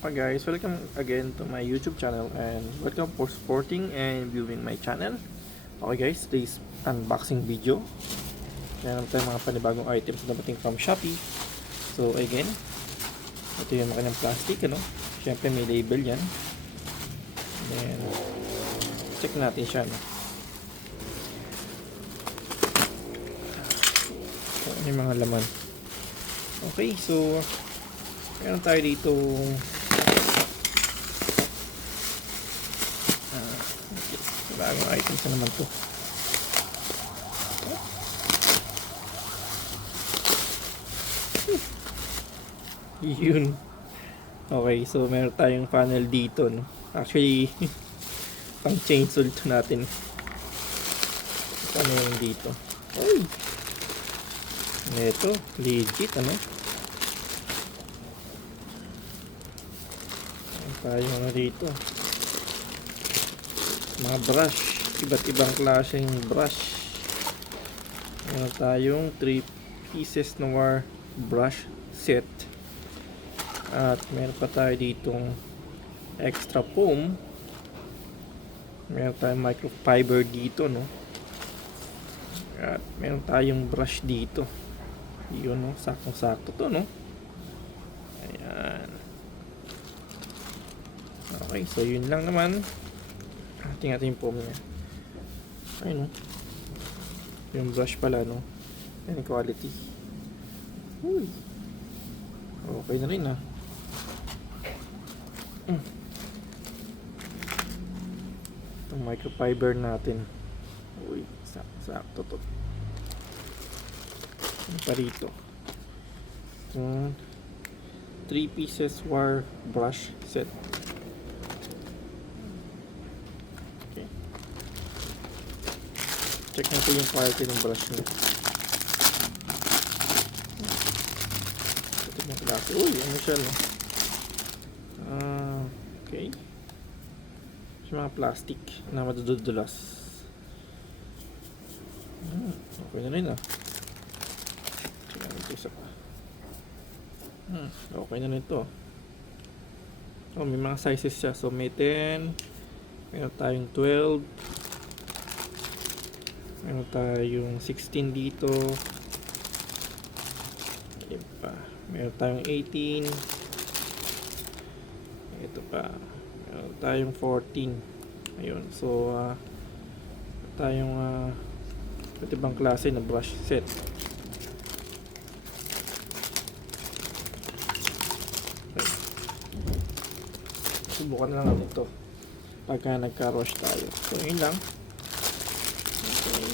Hi guys, welcome again to my YouTube channel and welcome for supporting and viewing my channel. Okay guys, today's unboxing video. Meron tayong mga panibagong items na dating from Shopee. So again, ito yung kanyang plastic, ano? Siyempre may label yan. Then, check natin siya, no? So, ano yung mga laman? Okay, so meron tayo dito bagong items na naman to. Yun. Okay, so meron tayong funnel dito, no? Actually, pang chainsaw to natin. Ano yung dito? Ay! Ito, legit, ano? Meron tayong ano dito? Mga brush. Iba't ibang klaseng brush. Meron tayong 3 pieces Noir brush set. At meron pa tayo ditong extra foam. Meron tayong microfiber dito, no? At meron tayong brush dito. Yun, no? Saktong-sakto to, no? Ayan. Okay, so yun lang naman. Tingnan yung foam niya. Ayun, no? Yung brush pala, no? Ayan, quality. Uy. Okay na rin, ah. Itong microfiber natin. Uy, sakto to. Ano pa rito? 3 pieces wire brush set. Okay. Check natin yung quality ng brush nyo. Ito yung klase. Uy, ano siya, no? Okay. Yung mga plastic na madudulas. Okay na rin, ah. Ito isa pa. Okay na rin ito. Oh, may mga sizes siya. So may 10, meron tayong 12, meron tayong 16 dito. Ayun pa. Meron tayong 18. Ito pa. Meron tayong 14. Ayun. So tayong iba't ibang klase na brush set. Okay. Subukan na lang natin ito pagka nagka-rush tayo. So yun lang. Okay.